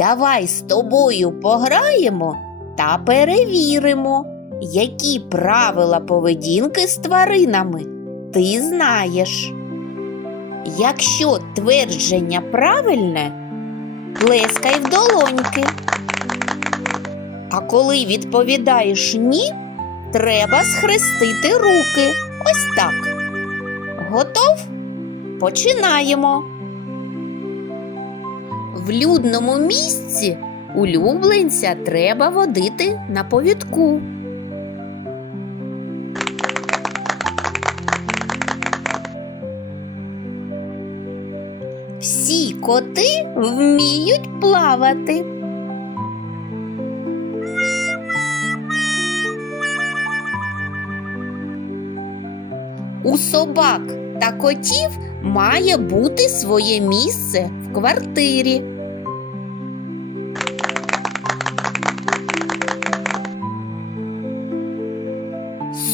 Давай з тобою пограємо та перевіримо, які правила поведінки з тваринами ти знаєш. Якщо твердження правильне, плескай в долоньки. А коли відповідаєш ні, треба схрестити руки. Ось так. Готов? Починаємо. В людному місці улюбленця треба водити на повідку. Всі коти вміють плавати. У собак та котів має бути своє місце квартирі.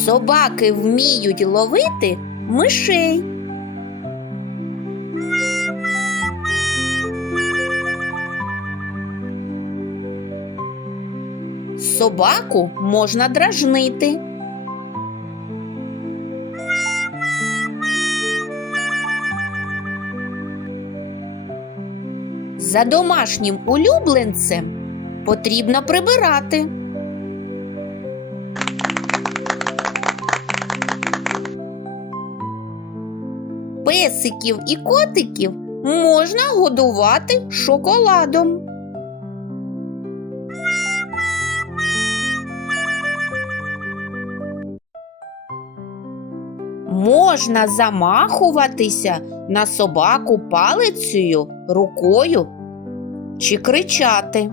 Собаки вміють ловити мишей. Собаку можна дражнити. За домашнім улюбленцем потрібно прибирати. Песиків і котиків можна годувати шоколадом. Можна замахуватися на собаку палицею, рукою чи кричати.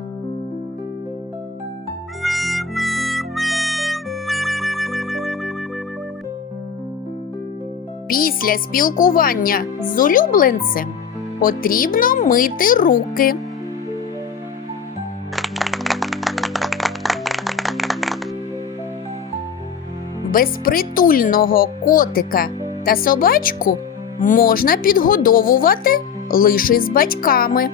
Після спілкування з улюбленцем потрібно мити руки. Безпритульного котика та собачку можна підгодовувати лише з батьками.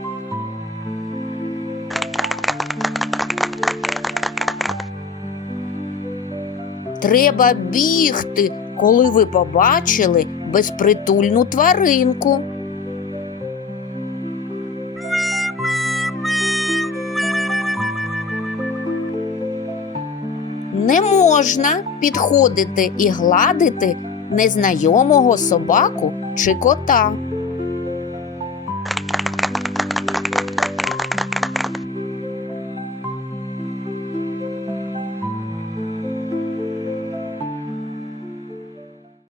Треба бігти, коли ви побачили безпритульну тваринку. Не можна підходити і гладити незнайомого собаку чи кота.